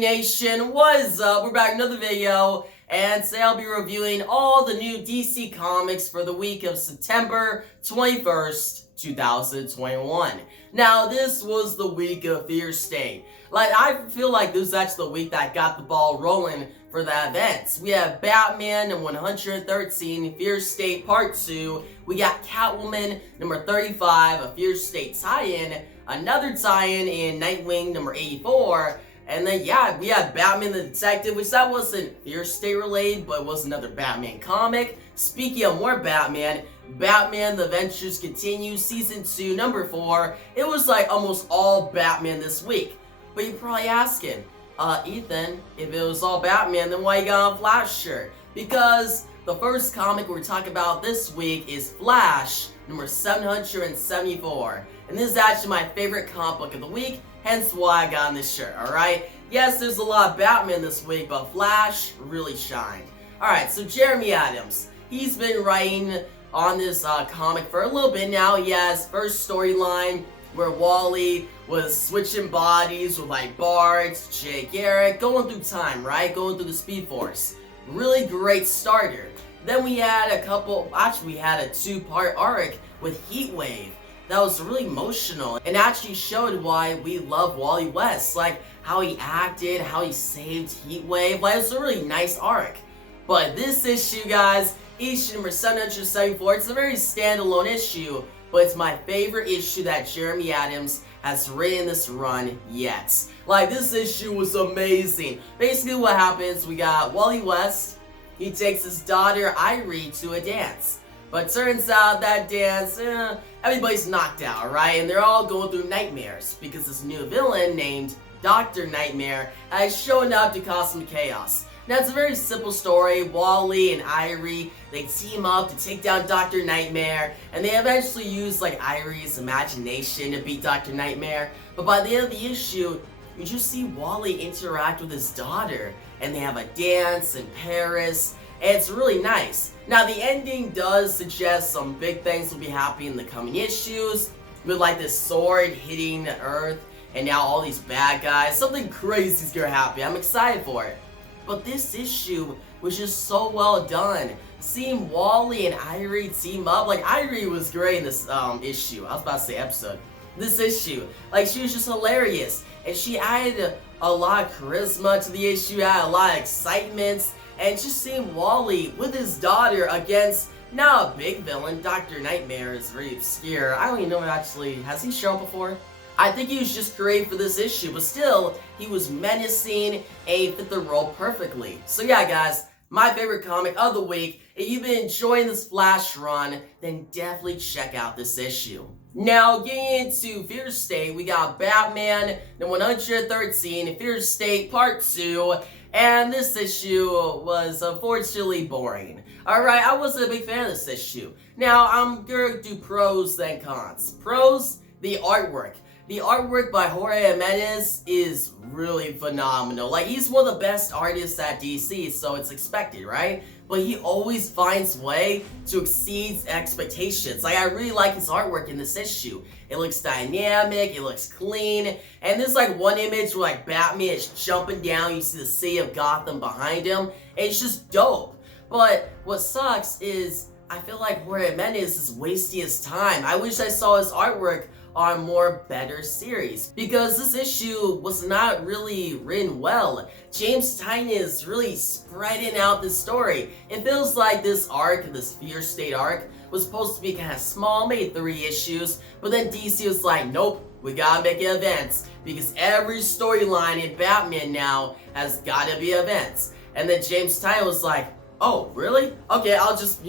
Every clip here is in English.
Nation, what is up? We're back with another video, and today I'll be reviewing all the new DC Comics for the week of September 21st, 2021. Now, this was the week of Fear State. I feel like this is actually the week that got the ball rolling for the events. We have Batman and 113, Fear State Part 2. We got Catwoman, number 35, a Fear State tie-in. Another tie-in in Nightwing, number 84. And then, yeah, we had Batman the Detective, which that wasn't Fear State related, but it was another Batman comic. Speaking of more Batman, Batman The Adventures Continue, Season 2, number 4. It was like almost all Batman this week. But you're probably asking, Ethan, if it was all Batman, then why you got a Flash shirt? Because the first comic we're talking about this week is Flash, number 774. And this is actually my favorite comic book of the week, hence why I got on this shirt, alright? Yes, there's a lot of Batman this week, but Flash really shined. Alright, so Jeremy Adams, he's been writing on this comic for a little bit now. He has first storyline where Wally was switching bodies with like Bart, Jay Garrick, going through time, right? Going through the Speed Force. Really great starter. Then we had we had a two-part arc with Heatwave. That was really emotional and actually showed why we love Wally West. Like how he acted, how he saved Heatwave. Like it was a really nice arc. But this issue, guys, issue number 774, it's a very standalone issue, but it's my favorite issue that Jeremy Adams has written this run yet. Like, this issue was amazing. Basically what happens, we got Wally West. He takes his daughter Irie to a dance. But turns out that dance, everybody's knocked out, right? And they're all going through nightmares because this new villain named Dr. Nightmare has shown up to cause some chaos. Now, it's a very simple story. Wally and Irie, they team up to take down Dr. Nightmare, and they eventually use like Irie's imagination to beat Dr. Nightmare. But by the end of the issue, you just see Wally interact with his daughter, and they have a dance in Paris, and it's really nice. Now, the ending does suggest some big things will be happening in the coming issues, with like this sword hitting the earth, and now all these bad guys. Something crazy is gonna happen. I'm excited for it. But this issue was just so well done. Seeing Wally and Irie team up, like Irie was great in this issue. I was about to say episode. This issue, like she was just hilarious, and she added a lot of charisma to the issue, added a lot of excitement, and just seeing Wally with his daughter against now a big villain. Dr. Nightmare is very obscure. I don't even know actually, has he shown before? I think he was just created for this issue, but still, he was menacing and he fit the role perfectly. So yeah, guys, my favorite comic of the week. If you've been enjoying this Flash run, then definitely check out this issue. Now, getting into Fear State, we got Batman, the 113, Fear State Part 2, and this issue was unfortunately boring. Alright, I wasn't a big fan of this issue. Now, I'm gonna do pros then cons. Pros, the artwork. The artwork by Jorge Jimenez is really phenomenal. Like, he's one of the best artists at DC, so it's expected, right? But he always finds a way to exceed expectations. Like, I really like his artwork in this issue. It looks dynamic, it looks clean, and there's like one image where like Batman is jumping down, you see the city of Gotham behind him, and it's just dope. But what sucks is, I feel like Jorge Jimenez is wasting his time. I wish I saw his artwork on more better series, because this issue was not really written well. James Tynion is really spreading out the story. It feels like this arc, this Fear State arc, was supposed to be kind of small, maybe 3 issues, but then DC was like, nope, we gotta make it events, because every storyline in Batman now has gotta be events. And then James Tynion was like, oh, really? Okay, I'll just,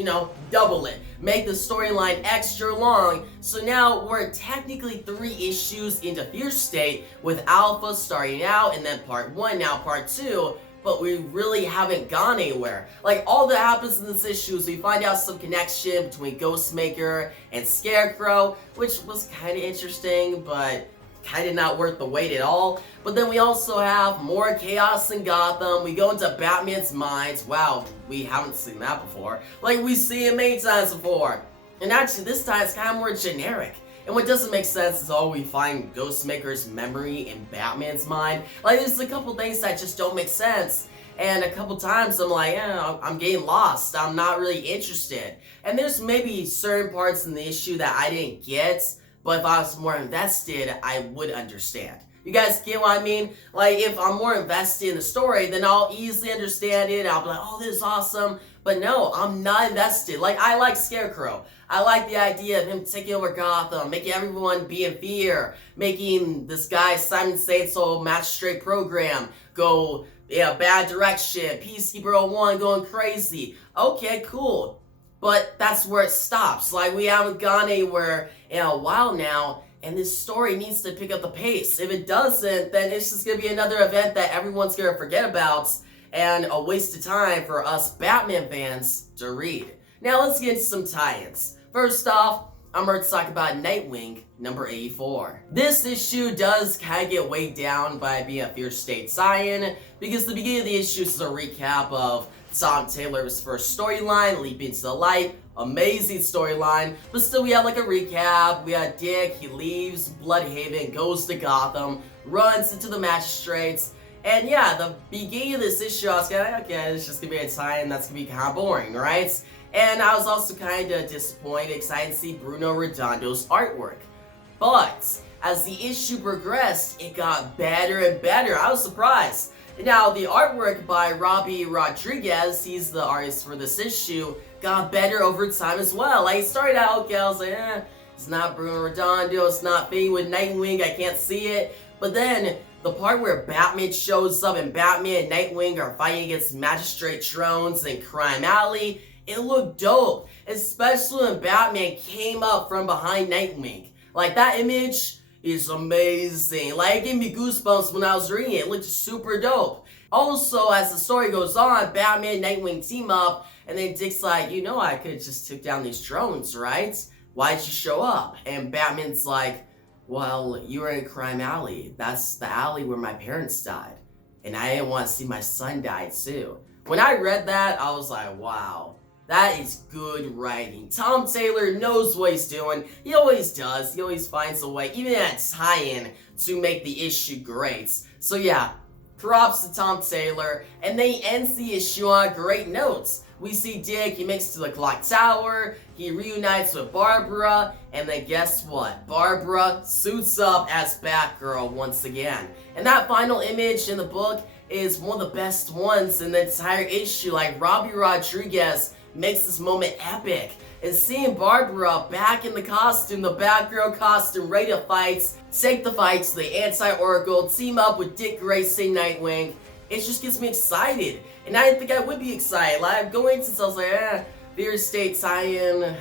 double it. Make the storyline extra long. So now we're technically 3 issues into Fear State with Alpha starting out and then part 1, now part 2, but we really haven't gone anywhere. Like, all that happens in this issue is we find out some connection between Ghostmaker and Scarecrow, which was kind of interesting, but kind of not worth the wait at all. But then we also have more chaos in Gotham. We go into Batman's mind. Wow, we haven't seen that before. Like, we see it many times before. And actually, this time it's kind of more generic. And what doesn't make sense is all we find Ghostmaker's memory in Batman's mind. Like, there's a couple things that just don't make sense. And a couple times I'm like, I'm getting lost. I'm not really interested. And there's maybe certain parts in the issue that I didn't get, but if I was more invested, I would understand. You guys get what I mean? Like, if I'm more invested in the story, then I'll easily understand it. I'll be like, oh, this is awesome. But no, I'm not invested. Like, I like Scarecrow. I like the idea of him taking over Gotham, making everyone be in fear, making this guy Simon Saint's whole magistrate program go bad direction, Peacekeeper 01 going crazy. Okay, cool. But that's where it stops. Like, we haven't gone anywhere in a while now, and this story needs to pick up the pace. If it doesn't, then it's just going to be another event that everyone's going to forget about, and a waste of time for us Batman fans to read. Now let's get into some tie-ins. First off, I'm going to talk about Nightwing, number 84. This issue does kind of get weighed down by being a Fear State tie-in, because the beginning of the issue is a recap of Tom Taylor's first storyline, Leap into the Light. Amazing storyline, but still we have like a recap. We got Dick, he leaves Bloodhaven, goes to Gotham, runs into the magistrates, and yeah, the beginning of this issue I was kind of like, okay, it's just gonna be a tie-in that's gonna be kind of boring, right? And I was also kind of disappointed, excited to see Bruno Redondo's artwork. But as the issue progressed, it got better and better. I was surprised. Now, the artwork by Robbie Rodriguez, he's the artist for this issue, got better over time as well. Like, it started out, okay, I was like, it's not Bruno Redondo, it's not fitting with Nightwing, I can't see it. But then, the part where Batman shows up and Batman and Nightwing are fighting against magistrate drones in Crime Alley, it looked dope. Especially when Batman came up from behind Nightwing. Like, that image is amazing. Like, it gave me goosebumps when I was reading it. It looked super dope. Also, as the story goes on, Batman and Nightwing team up, and then Dick's like, I could have just took down these drones, right? Why'd you show up? And Batman's like, well, you were in Crime Alley. That's the alley where my parents died. And I didn't want to see my son die too. When I read that, I was like, wow. That is good writing. Tom Taylor knows what he's doing. He always does. He always finds a way, even at tie-in, to make the issue great. So yeah, props to Tom Taylor. And then he ends the issue on a great note. We see Dick, he makes it to the clock tower, he reunites with Barbara, and then guess what? Barbara suits up as Batgirl once again. And that final image in the book is one of the best ones in the entire issue. Like, Robbie Rodriguez makes this moment epic. And seeing Barbara back in the costume, the Batgirl costume, ready to fight, take the fight to the Anti-Oracle, team up with Dick Grayson, Nightwing, it just gets me excited. And I didn't think I would be excited. Like, going since I was like, Fear State tie-in,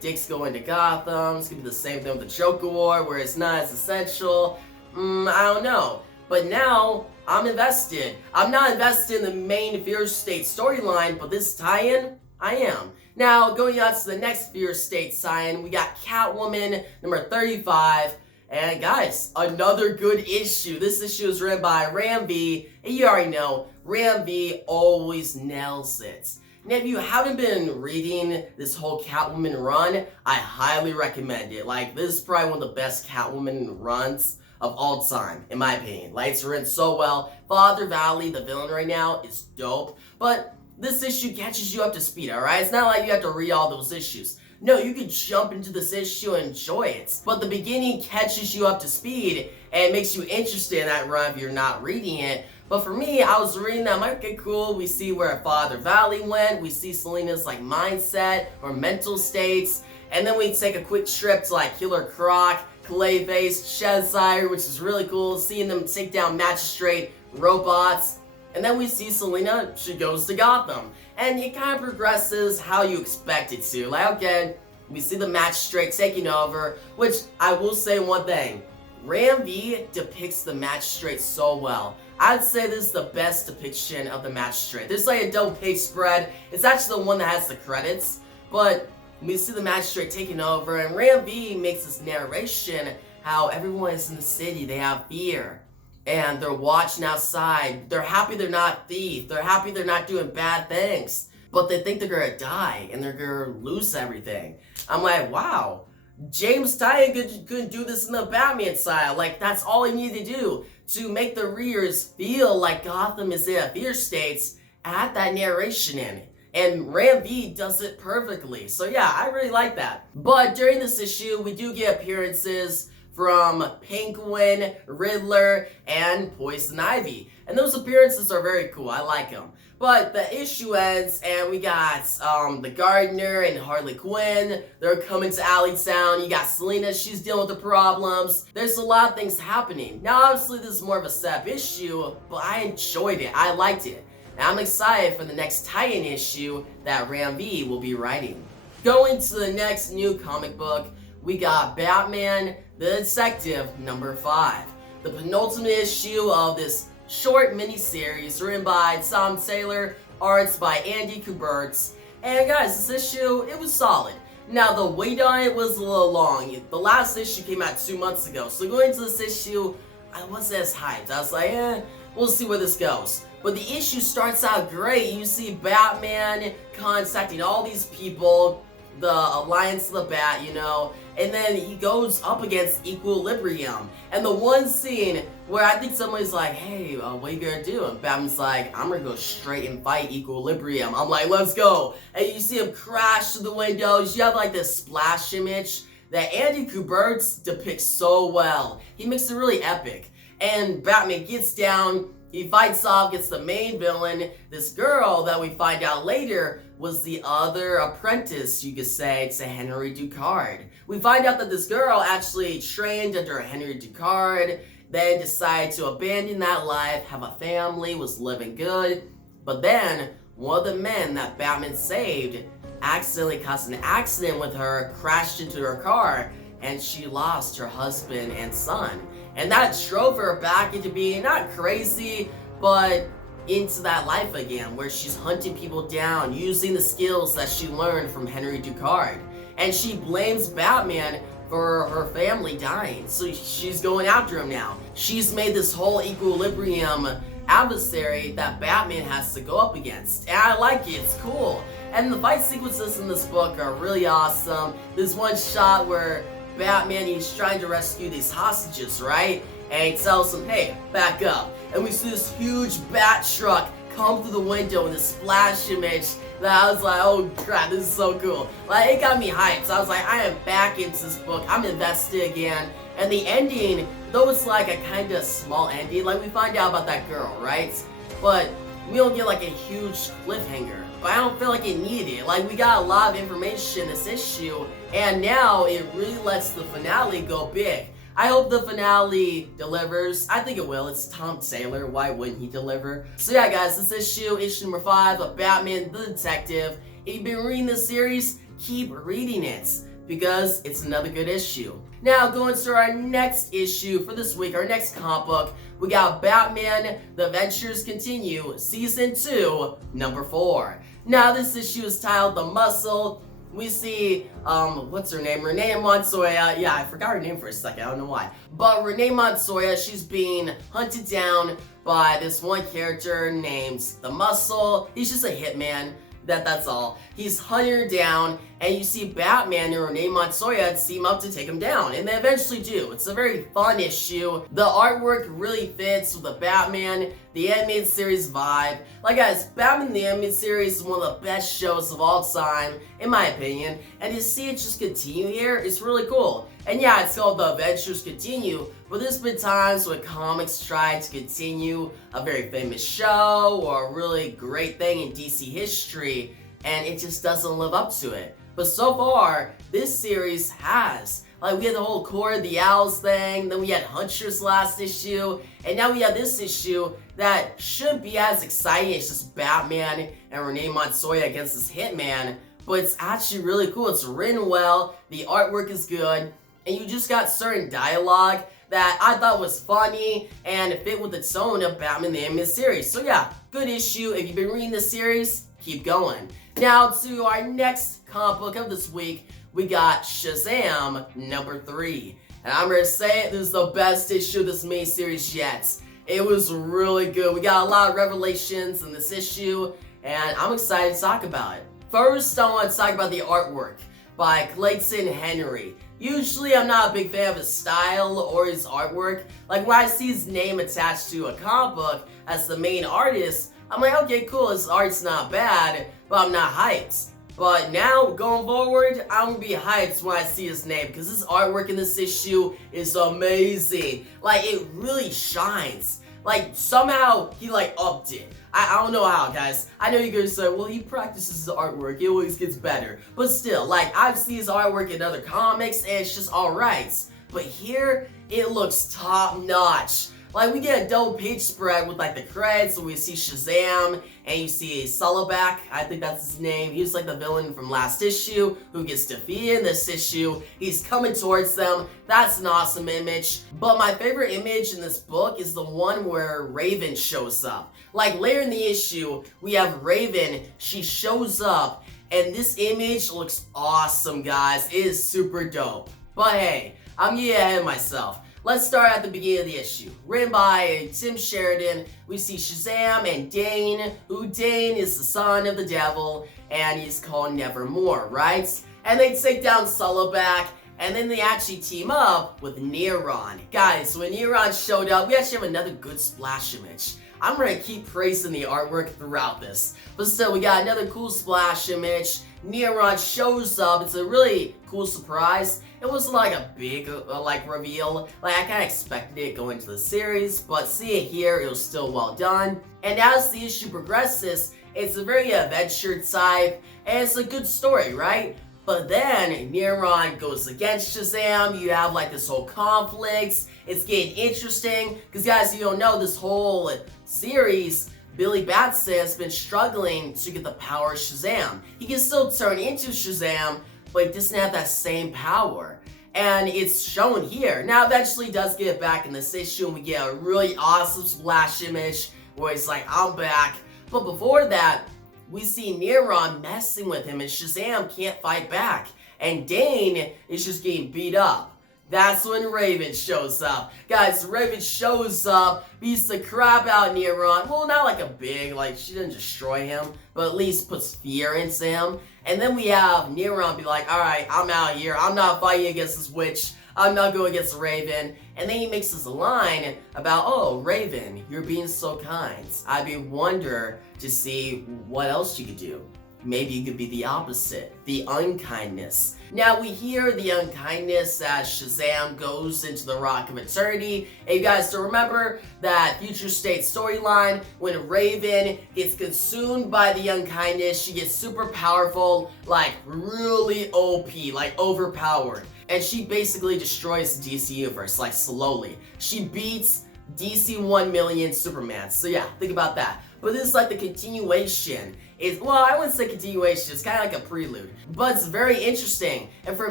Dick's going to Gotham, it's gonna be the same thing with the Joker War, where it's not as essential. I don't know. But now, I'm invested. I'm not invested in the main Fear State storyline, but this tie-in, I am. Now, going on to the next Fear State tie-in, we got Catwoman, number 35. And guys, another good issue. This issue is written by Ram V, and you already know, Ram V always nails it. And if you haven't been reading this whole Catwoman run, I highly recommend it. Like, this is probably one of the best Catwoman runs of all time, in my opinion. Like, it's written so well. Father Valley, the villain right now, is dope. But this issue catches you up to speed, alright? It's not like you have to read all those issues. No, you can jump into this issue and enjoy it. But the beginning catches you up to speed and makes you interested in that run if you're not reading it. But for me, I was reading that, I'm like, okay, cool. We see where Father Valley went. We see Selina's like mindset or mental states. And then we take a quick trip to like Killer Croc, Clayface, Shazam, which is really cool. Seeing them take down magistrate robots. And then we see Selina, she goes to Gotham. And it kind of progresses how you expect it to. Like, okay, we see the magistrate taking over, which I will say one thing. Ram V depicts the magistrate so well. I'd say this is the best depiction of the magistrate. There's like a double page spread. It's actually the one that has the credits. But we see the magistrate taking over, and Ram V makes this narration how everyone is in the city, they have fear. And they're watching outside. They're happy they're not thieves. They're happy they're not doing bad things. But they think they're gonna die and they're gonna lose everything. I'm like, wow. James Tynion couldn't do this in the Batman side. Like, that's all he needed to do to make the readers feel like Gotham is in a fear state at that narration in. And Ram V does it perfectly. So yeah, I really like that. But during this issue, we do get appearances from Penguin, Riddler, and Poison Ivy. And those appearances are very cool. I like them. But the issue ends, and we got the Gardener and Harley Quinn. They're coming to Alleytown. You got Selena. She's dealing with the problems. There's a lot of things happening. Now, obviously, this is more of a sad issue, but I enjoyed it. I liked it. And I'm excited for the next tie-in issue that Ram V will be writing. Going to the next new comic book, we got Batman the Detective #5. The penultimate issue of this short mini-series written by Tom Taylor, arts by Andy Kubert. And guys, this issue, it was solid. Now, the wait on it was a little long. The last issue came out 2 months ago, so going into this issue, I wasn't as hyped. I was like, we'll see where this goes. But the issue starts out great. You see Batman contacting all these people, the Alliance of the Bat, you know, and then he goes up against Equilibrium. And the one scene where I think somebody's like, hey, what are you gonna do? And Batman's like, I'm gonna go straight and fight Equilibrium. I'm like, let's go. And you see him crash through the windows. You have like this splash image that Andy Kubert depicts so well. He makes it really epic. And Batman gets down, he fights off, gets the main villain. This girl that we find out later was the other apprentice, you could say, to Henry Ducard. We find out that this girl actually trained under Henry Ducard, then decided to abandon that life, have a family, was living good. But then, one of the men that Batman saved accidentally caused an accident with her, crashed into her car, and she lost her husband and son. And that drove her back into being not crazy, but into that life again, where she's hunting people down, using the skills that she learned from Henry Ducard. And she blames Batman for her family dying, so she's going after him now. She's made this whole Equilibrium adversary that Batman has to go up against. And I like it, it's cool. And the fight sequences in this book are really awesome. There's one shot where Batman, he's trying to rescue these hostages, right? And he tells them, hey, back up. And we see this huge bat truck come through the window in this splash image that I was like, oh crap, this is so cool. Like, it got me hyped. So I was like, I am back into this book. I'm invested again. And the ending, though it's like a kind of small ending, like we find out about that girl, right? But we don't get like a huge cliffhanger. But I don't feel like it needed it. Like, we got a lot of information in this issue, and now it really lets the finale go big. I hope the finale delivers. I think it will. It's Tom Taylor. Why wouldn't he deliver? So yeah, guys, this issue #5 of Batman the Detective. If you've been reading this series, keep reading it, because it's another good issue. Now, going to our next issue for this week, our next comic book, we got Batman The Adventures Continue, Season 2, #4. Now, this issue is titled The Muscle. We see, what's her name? Renee Montoya. Yeah, I forgot her name for a second. I don't know why. But Renee Montoya, she's being hunted down by this one character named The Muscle. He's just a hitman. That's all. He's hunting her down, and you see Batman and Renee Montoya team up to take him down, and they eventually do. It's a very fun issue. The artwork really fits with the Batman, the animated series vibe. Like, guys, Batman the animated series is one of the best shows of all time, in my opinion, and to see it just continue here is really cool. And yeah, it's called The Adventures Continue, but there's been times when comics try to continue a very famous show or a really great thing in DC history, and it just doesn't live up to it. But so far, this series has. Like, we had the whole Court of the Owls thing, then we had Huntress last issue, and now we have this issue that shouldn't be as exciting. It's just Batman and Renee Montoya against this hitman, but it's actually really cool. It's written well, the artwork is good, and you just got certain dialogue that I thought was funny and fit with the tone of Batman the Animated Series. So yeah, good issue. If you've been reading this series, keep going. Now to our next comic book of this week, we got Shazam #3. And I'm gonna say it, this is the best issue of this main series yet. It was really good. We got a lot of revelations in this issue, and I'm excited to talk about it. First, I want to talk about the artwork. by Clayton Henry. Usually I'm not a big fan of his style or his artwork. Like when I see his name attached to a comic book as the main artist, I'm like, okay, cool, his art's not bad, but I'm not hyped. But now, going forward, I'm gonna be hyped when I see his name because his artwork in this issue is amazing. Like, it really shines. Like, somehow he upped it. I don't know how, guys. I know you guys say, well, he practices his artwork, it always gets better. But still, like, I've seen his artwork in other comics and it's just alright. But here, it looks top notch. Like, we get a double page spread with like the credits, so we see Shazam, and you see Sulliback, I think that's his name. He was like the villain from last issue, who gets defeated in this issue. He's coming towards them. That's an awesome image. But my favorite image in this book is the one where Raven shows up. Like, later in the issue, we have Raven, she shows up, and this image looks awesome, guys. It is super dope. But hey, I'm getting ahead of myself. Let's start at the beginning of the issue. Written by Tim Sheridan, we see Shazam and Dane, who Dane is the son of the devil, and he's called Nevermore, right? And they take down Sulliback, and then they actually team up with Neron. Guys, when Neron showed up, we actually have another good splash image. I'm gonna keep praising the artwork throughout this. But still, we got another cool splash image. Neron shows up. It's a really cool surprise. It wasn't like a big reveal. Like, I kind of expected it going into the series, but seeing it here, it was still well done. And as the issue progresses, it's a very adventure type, and it's a good story, right? But then Neron goes against Shazam. You have like this whole conflict. It's getting interesting because, guys, you don't know, this whole series, Billy Batson has been struggling to get the power of Shazam. He can still turn into Shazam, but he doesn't have that same power. And it's shown here. Now, eventually he does get it back in this issue, and we get a really awesome splash image where he's like, I'm back. But before that, we see Neron messing with him, and Shazam can't fight back. And Dane is just getting beat up. That's when Raven shows up. Guys, Raven shows up, beats the crap out of Neron. Well, not like a big, like, she didn't destroy him, but at least puts fear into him. And then we have Neron be like, alright, I'm out of here. I'm not fighting against this witch. I'm not going against Raven. And then he makes this line about, oh, Raven, you're being so kind. I'd be wonder to see what else you could do. Maybe you could be the opposite, the unkindness. Now we hear the unkindness as Shazam goes into the Rock of Eternity. And you guys still remember that Future State storyline when Raven gets consumed by the unkindness, she gets super powerful, like really OP, like overpowered. And she basically destroys the DC universe, like slowly. She beats DC 1 million Superman. So yeah, think about that. But this is like the continuation. Well, I wouldn't say continuation, it's kind of like a prelude. But it's very interesting. And for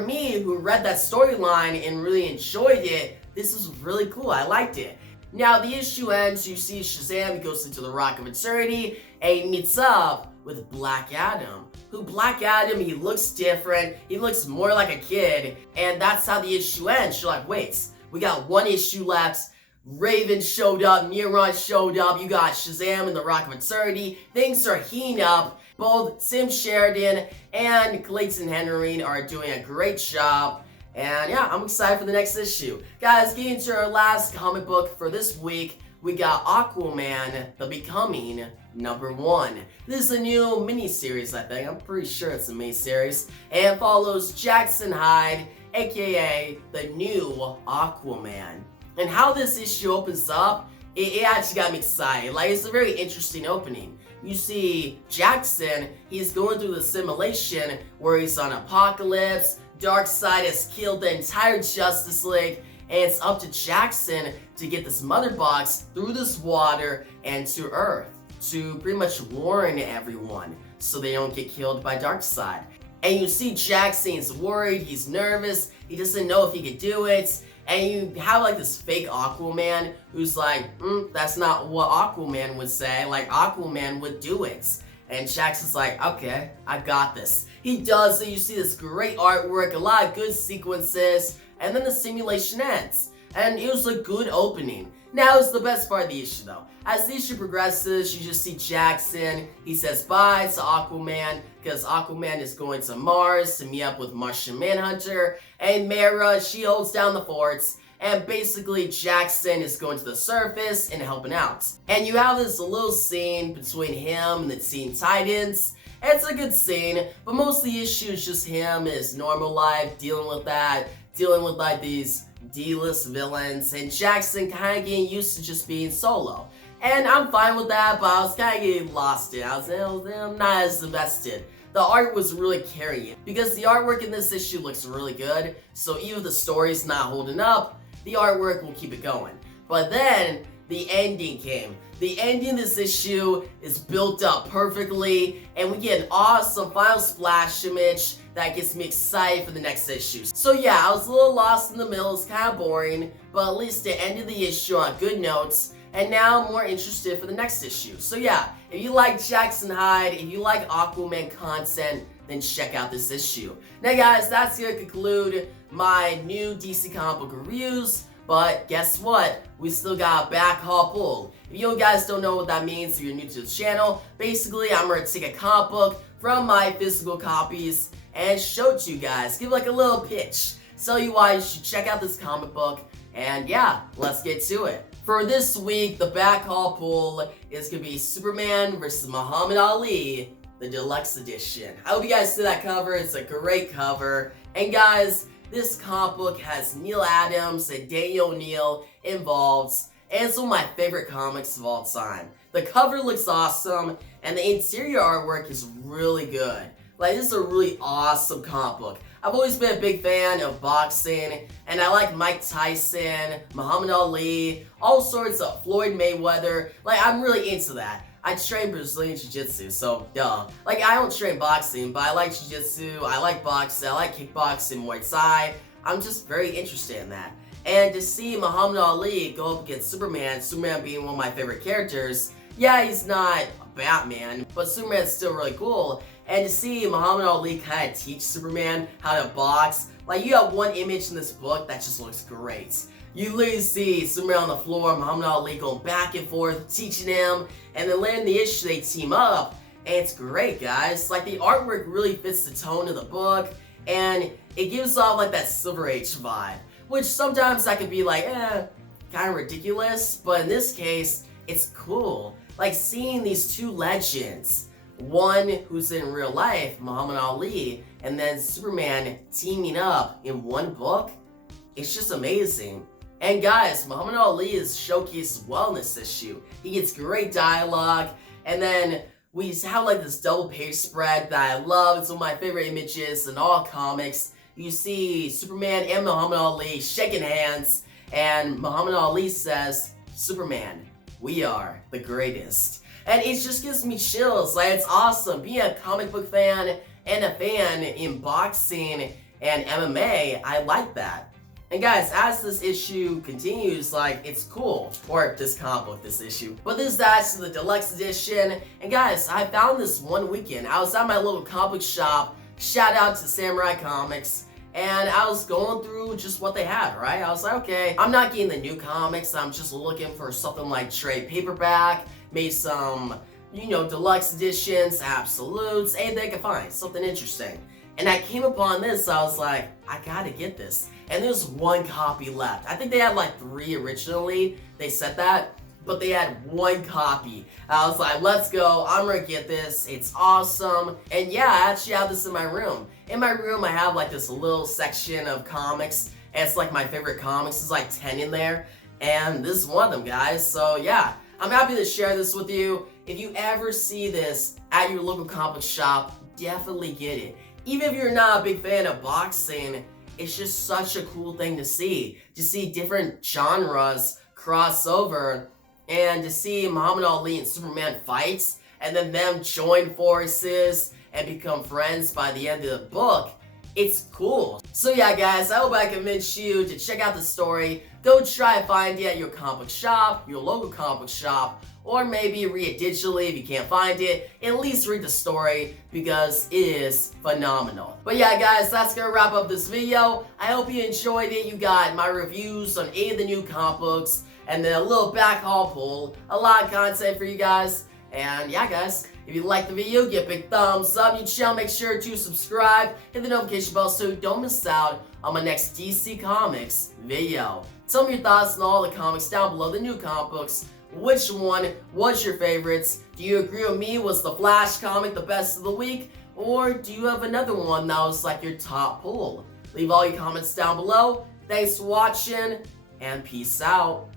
me, who read that storyline and really enjoyed it, this is really cool. I liked it. Now, the issue ends, you see Shazam, he goes into the Rock of Eternity, and he meets up with Black Adam. Who Black Adam, he looks different, he looks more like a kid, and that's how the issue ends. You're like, wait, we got one issue left. Raven showed up, Neron showed up, you got Shazam in the Rock of Eternity, things are heating up. Both Tim Sheridan and Clayton Henry are doing a great job, and yeah, I'm excited for the next issue. Guys, getting to our last comic book for this week, we got Aquaman, The Becoming, #1. This is a new mini-series, I think. I'm pretty sure it's a mini-series, and it follows Jackson Hyde, aka the new Aquaman. And how this issue opens up, it actually got me excited. Like, it's a very interesting opening. You see Jackson, he's going through the simulation where he's on Apocalypse, Darkseid has killed the entire Justice League, and it's up to Jackson to get this mother box through this water and to Earth to pretty much warn everyone so they don't get killed by Darkseid. And you see Jackson's worried, he's nervous, he doesn't know if he could do it. And you have like this fake Aquaman who's like, that's not what Aquaman would say. Like, Aquaman would do it. And Jackson's like, okay, I got this. He does, so you see this great artwork, a lot of good sequences, and then the simulation ends. and it was a good opening. Now it's the best part of the issue though. As the issue progresses, you just see Jackson. He says bye to Aquaman because Aquaman is going to Mars to meet up with Martian Manhunter, and Mara, she holds down the forts, and basically Jackson is going to the surface and helping out. And you have this little scene between him and the Teen Titans. It's a good scene, but most of the issue is just him in his normal life, dealing with that, dealing with like these D-list villains, and Jackson kind of getting used to just being solo. And I'm fine with that, but I was kind of getting lost in it. I was I'm not as invested. The art was really carrying it, because the artwork in this issue looks really good, so even if the story's not holding up, the artwork will keep it going. But then, the ending came. The ending of this issue is built up perfectly, and we get an awesome final splash image that gets me excited for the next issue. So yeah, I was a little lost in the middle, it's kind of boring, but at least they ended the issue on good notes, and now I'm more interested for the next issue. So yeah, if you like Jackson Hyde, if you like Aquaman content, then check out this issue. Now guys, that's gonna conclude my new DC comic book reviews, but guess what? We still got a back haul pull. If you guys don't know what that means, if you're new to the channel, basically I'm gonna take a comic book from my physical copies and show it to you guys. Give like a little pitch. Tell you why you should check out this comic book, and yeah, let's get to it. For this week, the back haul pull is gonna be Superman vs. Muhammad Ali, the deluxe edition. I hope you guys see that cover. It's a great cover. And guys, this comic book has Neil Adams and Daniel O'Neil involved, and it's one of my favorite comics of all time. The cover looks awesome, and the interior artwork is really good. Like, this is a really awesome comic book. I've always been a big fan of boxing, and I like Mike Tyson, Muhammad Ali, all sorts of Floyd Mayweather. Like, I'm really into that. I train Brazilian Jiu-Jitsu, so duh. Like, I don't train boxing, but I like Jiu-Jitsu, I like boxing, I like kickboxing, Muay Thai. I'm just very interested in that. And to see Muhammad Ali go up against Superman, Superman being one of my favorite characters, yeah, he's not Batman, but Superman's still really cool. And to see Muhammad Ali kind of teach Superman how to box, like, you have one image in this book that just looks great. You literally see Superman on the floor, Muhammad Ali going back and forth, teaching him, and then later in the issue they team up, and it's great, guys. Like, the artwork really fits the tone of the book, and it gives off like that Silver Age vibe, which sometimes that could be like, kind of ridiculous, but in this case, it's cool. Like, seeing these two legends, one who's in real life, Muhammad Ali, and then Superman teaming up in one book, it's just amazing. And guys, Muhammad Ali is showcased well in this issue. He gets great dialogue, and then we have like this double page spread that I love. It's one of my favorite images in all comics. You see Superman and Muhammad Ali shaking hands, and Muhammad Ali says, "Superman, we are the greatest." And it just gives me chills. Like, it's awesome. Being a comic book fan and a fan in boxing and MMA, I like that. And guys, as this issue continues, like, it's cool. Or this comic book, this issue. But this is actually the deluxe edition. And guys, I found this one weekend. I was at my local comic book shop. Shout out to Samurai Comics. And I was going through just what they had, right? I was like, okay, I'm not getting the new comics. I'm just looking for something like trade paperback. Maybe some, deluxe editions, absolutes, anything I can find, something interesting. And I came upon this, so I was like, I gotta get this. And there's one copy left. I think they had like 3 originally, they said that, but they had 1 copy. I was like, let's go, I'm gonna get this, it's awesome. And yeah, I actually have this in my room. In my room, I have like this little section of comics, and it's like my favorite comics, there's like 10 in there, and this is one of them, guys, so yeah. I'm happy to share this with you. If you ever see this at your local comic shop, definitely get it. Even if you're not a big fan of boxing, it's just such a cool thing to see. To see different genres cross over, and to see Muhammad Ali and Superman fights, and then them join forces and become friends by the end of the book. it's cool. So yeah guys, I hope I convinced you to check out the story. Go try and find it at your comic book shop, your local comic book shop, or maybe read it digitally if you can't find it. At least read the story because it is phenomenal. But yeah guys, that's gonna wrap up this video. I hope you enjoyed it. You got my reviews on 8 of the new comic books, and then a little back haul pull. A lot of content for you guys. And yeah guys, if you liked the video, give a big thumbs up. New channel, make sure to subscribe, hit the notification bell so you don't miss out on my next DC Comics video. Tell me your thoughts on all the comics down below, the new comic books. Which one was your favorites? Do you agree with me? Was the Flash comic the best of the week? Or do you have another one that was like your top pull? Leave all your comments down below. Thanks for watching, and peace out.